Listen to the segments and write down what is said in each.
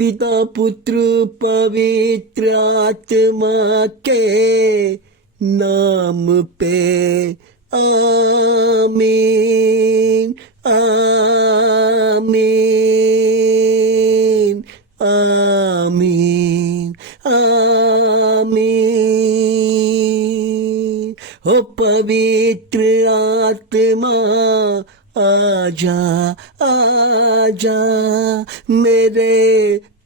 पिता पुत्र पवित्र आत्मा के नाम पे आमीन आमीन आमीन आमीन। हो पवित्र आत्मा आजा आजा मेरे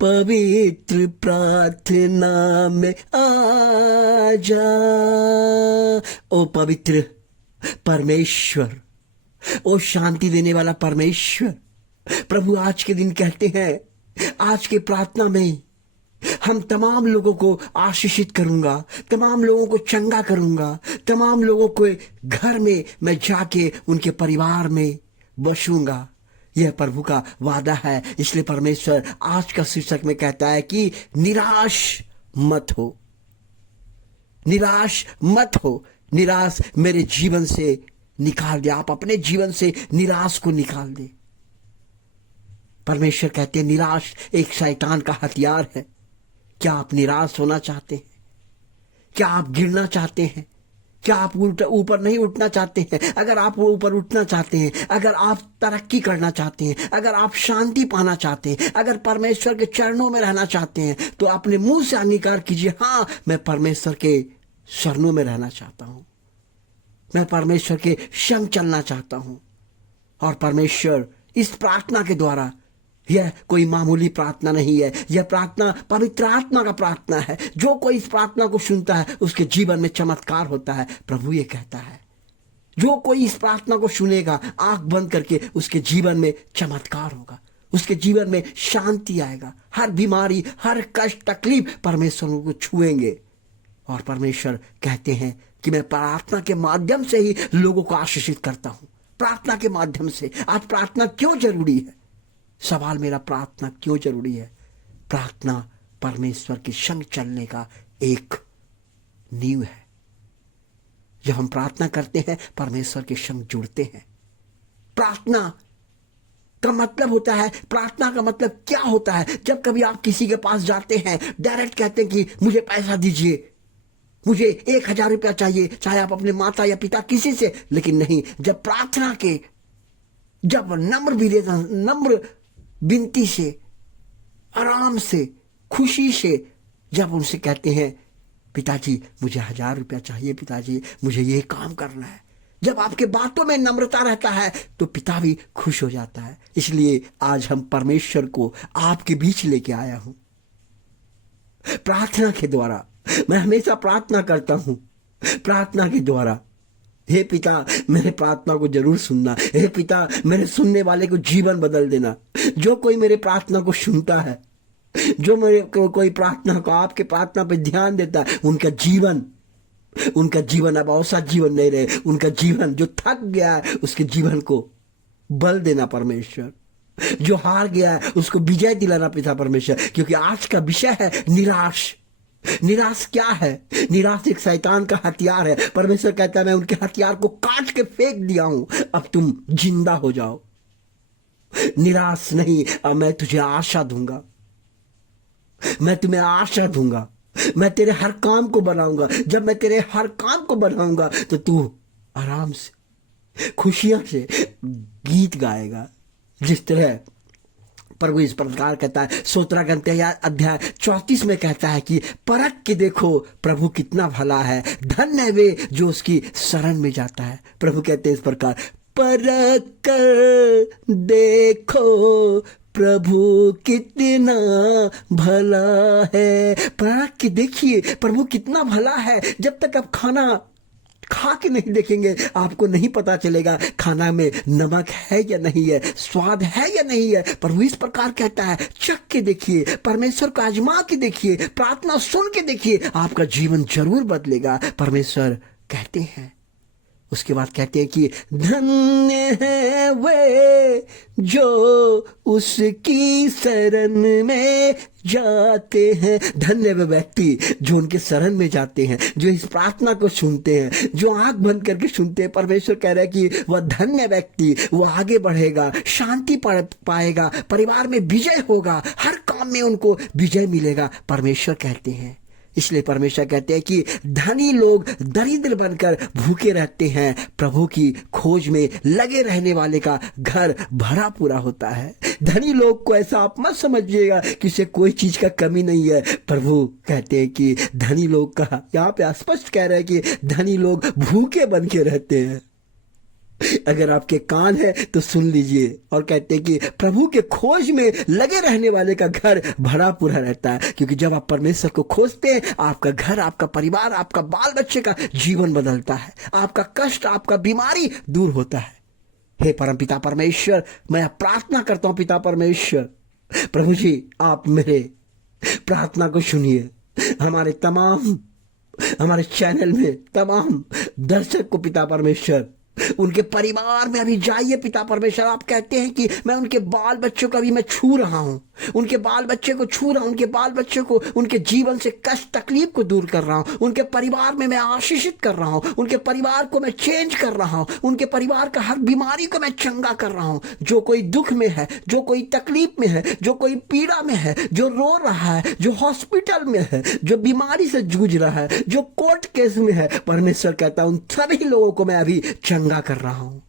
पवित्र प्रार्थना में आजा। ओ पवित्र परमेश्वर, ओ शांति देने वाला परमेश्वर, प्रभु आज के दिन कहते हैं, आज के प्रार्थना में हम तमाम लोगों को आशीषित करूंगा, तमाम लोगों को चंगा करूंगा, तमाम लोगों को घर में मैं जाके उनके परिवार में बसूंगा। यह प्रभु का वादा है। इसलिए परमेश्वर आज का शीर्षक में कहता है कि निराश मत हो, निराश मत हो। निराश मेरे जीवन से निकाल दे। आप अपने जीवन से निराश को निकाल दे। परमेश्वर कहते हैं निराश एक शैतान का हथियार है। क्या आप निराश होना चाहते हैं? क्या आप गिरना चाहते हैं? क्या आप ऊपर नहीं उठना चाहते हैं? अगर आप वो ऊपर उठना चाहते हैं, अगर आप तरक्की करना चाहते हैं, अगर आप शांति पाना चाहते हैं, अगर परमेश्वर के चरणों में रहना चाहते हैं, तो अपने मुंह से अंगीकार कीजिए, हाँ मैं परमेश्वर के चरणों में रहना चाहता हूं, मैं परमेश्वर के संग चलना चाहता हूं। और परमेश्वर इस प्रार्थना के द्वारा, यह कोई मामूली प्रार्थना नहीं है, यह प्रार्थना पवित्र आत्मा का प्रार्थना है। जो कोई इस प्रार्थना को सुनता है उसके जीवन में चमत्कार होता है। प्रभु ये कहता है, जो कोई इस प्रार्थना को सुनेगा आंख बंद करके उसके जीवन में चमत्कार होगा, उसके जीवन में शांति आएगा। हर बीमारी, हर कष्ट, तकलीफ परमेश्वर को छुएंगे। और परमेश्वर कहते हैं कि मैं प्रार्थना के माध्यम से ही लोगों को आशीषित करता हूं। प्रार्थना के माध्यम से। आज प्रार्थना क्यों जरूरी है? सवाल मेरा, प्रार्थना क्यों जरूरी है? प्रार्थना परमेश्वर के संग चलने का एक नींव है। जब हम प्रार्थना करते हैं परमेश्वर के संग जुड़ते हैं। प्रार्थना का मतलब होता है, प्रार्थना का मतलब क्या होता है? जब कभी आप किसी के पास जाते हैं, डायरेक्ट कहते हैं कि मुझे पैसा दीजिए, मुझे 1000 रुपया चाहिए, चाहे आप अपने माता या पिता किसी से, लेकिन नहीं, जब प्रार्थना के, जब नम्र विनती से, आराम से, खुशी से जब उनसे कहते हैं पिताजी मुझे 1000 रुपया चाहिए, पिताजी मुझे ये काम करना है, जब आपके बातों में नम्रता रहता है तो पिता भी खुश हो जाता है। इसलिए आज हम परमेश्वर को आपके बीच लेके आया हूं। प्रार्थना के द्वारा मैं हमेशा प्रार्थना करता हूं, प्रार्थना के द्वारा। हे पिता, मेरे प्रार्थना को जरूर सुनना। हे पिता, मेरे सुनने वाले को जीवन बदल देना। जो कोई मेरे प्रार्थना को सुनता है, जो मेरे कोई प्रार्थना को, आपके प्रार्थना पे ध्यान देता है, उनका जीवन अब औसा जीवन नहीं रहे। उनका जीवन, जो थक गया है उसके जीवन को बल देना परमेश्वर। जो हार गया है उसको विजय दिलाना पिता परमेश्वर। क्योंकि आज का विषय है निराश। निराश क्या है? निराश एक शैतान का हथियार है। परमेश्वर कहता है मैं उनके हथियार को काट के फेंक दिया हूं, अब तुम जिंदा हो जाओ। निराश नहीं, अब मैं तुझे आशा दूंगा, मैं तुम्हें आशा दूंगा, मैं तेरे हर काम को बनाऊंगा। जब मैं तेरे हर काम को बनाऊंगा तो तू आराम से, खुशियां से गीत गाएगा। जिस तरह प्रभु इस प्रकार कहता है, 17 अध्याय 34 में कहता है कि परख के देखो प्रभु कितना भला है, धन्य है वे जो उसकी शरण में जाता है। प्रभु कहते हैं इस प्रकार, परख कर देखो प्रभु कितना भला है। परख के देखिए प्रभु कितना भला है। जब तक आप खाना खा के नहीं देखेंगे आपको नहीं पता चलेगा खाना में नमक है या नहीं है, स्वाद है या नहीं है। प्रभु इस प्रकार कहता है, चख के देखिए, परमेश्वर को आजमा के देखिए, प्रार्थना सुन के देखिए, आपका जीवन जरूर बदलेगा। परमेश्वर कहते हैं। उसके बाद कहते हैं कि धन्य है वे जो उसकी शरण में जाते हैं। धन्य वे व्यक्ति जो उनके शरण में जाते हैं, जो इस प्रार्थना को सुनते हैं, जो आंख बंद करके सुनते हैं। परमेश्वर कह रहा है कि वह धन्य व्यक्ति, वो आगे बढ़ेगा, शांति पाएगा, परिवार में विजय होगा, हर काम नाम में उनको विजय मिलेगा, परमेश्वर कहते हैं। इसलिए परमेश्वर कहते हैं कि धनी लोग दरिद्र बनकर भूखे रहते हैं, प्रभु की खोज में लगे रहने वाले का घर भरा पूरा होता है। धनी लोग को ऐसा आप मत समझिएगा कि उसे कोई चीज का कमी नहीं है। प्रभु कहते हैं कि धनी लोग का, यहाँ पे स्पष्ट कह रहे हैं कि धनी लोग भूखे बन के रहते हैं। अगर आपके कान है तो सुन लीजिए। और कहते हैं कि प्रभु के खोज में लगे रहने वाले का घर भरा पूरा रहता है, क्योंकि जब आप परमेश्वर को खोजते हैं, आपका घर, आपका परिवार, आपका बाल बच्चे का जीवन बदलता है, आपका कष्ट, आपका बीमारी दूर होता है। हे परमपिता परमेश्वर, मैं प्रार्थना करता हूं पिता परमेश्वर, प्रभु जी आप मेरे प्रार्थना को सुनिए। हमारे चैनल में तमाम दर्शक को पिता परमेश्वर, उनके परिवार में अभी जाइए पिता परमेश्वर। आप कहते हैं कि मैं उनके बाल बच्चों को अभी मैं छू रहा हूं, उनके बाल बच्चे को छू रहा हूं, उनके बाल बच्चे को, उनके जीवन से कष्ट तकलीफ को दूर कर रहा हूं, उनके परिवार में मैं आशीषित कर रहा हूं, उनके परिवार को मैं चेंज कर रहा हूं, उनके परिवार का हर बीमारी को मैं चंगा कर रहा हूं। जो कोई दुख में है, जो कोई तकलीफ में है, जो कोई पीड़ा में है, जो रो रहा है, जो हॉस्पिटल में है, जो बीमारी से जूझ रहा है, जो कोर्ट केस में है, परमेश्वर कहता है उन सभी लोगों को मैं अभी चंगा कर रहा हूं,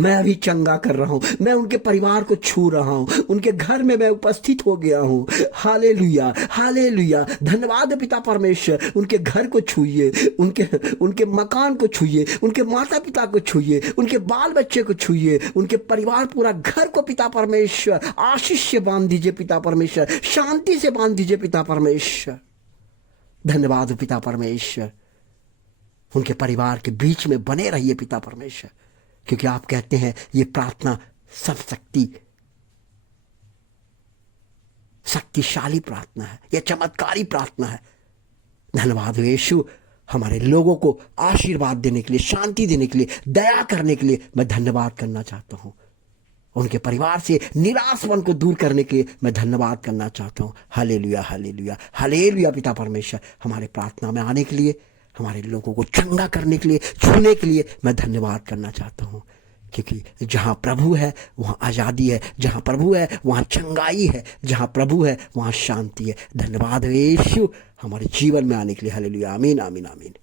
मैं अभी चंगा कर रहा हूं। मैं उनके परिवार को छू रहा हूं, उनके घर में मैं उपस्थित हो गया हूं। हालेलुया, हालेलुया, धन्यवाद पिता परमेश्वर। उनके घर को छूइए, उनके मकान को छूइए, उनके माता पिता को छूइए, उनके बाल बच्चे को छूइए, उनके परिवार, पूरा घर को पिता परमेश्वर आशीष से बांध दीजिए पिता परमेश्वर, शांति से बांध दीजिए पिता परमेश्वर। धन्यवाद पिता परमेश्वर। उनके परिवार के बीच में बने रहिए पिता परमेश्वर, क्योंकि आप कहते हैं ये प्रार्थना सब शक्तिशाली प्रार्थना है, यह चमत्कारी प्रार्थना है। धन्यवाद यीशु, हमारे लोगों को आशीर्वाद देने के लिए, शांति देने के लिए, दया करने के लिए मैं धन्यवाद करना चाहता हूं। उनके परिवार से निराशपन को दूर करने के लिए मैं धन्यवाद करना चाहता हूं। हालेलुया, हालेलुया, हालेलुया पिता परमेश्वर। हमारे प्रार्थना में आने के लिए, हमारे लोगों को चंगा करने के लिए, छूने के लिए मैं धन्यवाद करना चाहता हूं, क्योंकि जहां प्रभु है वहां आजादी है, जहां प्रभु है वहां चंगाई है, जहां प्रभु है वहां शांति है। धन्यवाद यीशु, हमारे जीवन में आने के लिए। हालेलुया, आमीन, आमीन, आमीन।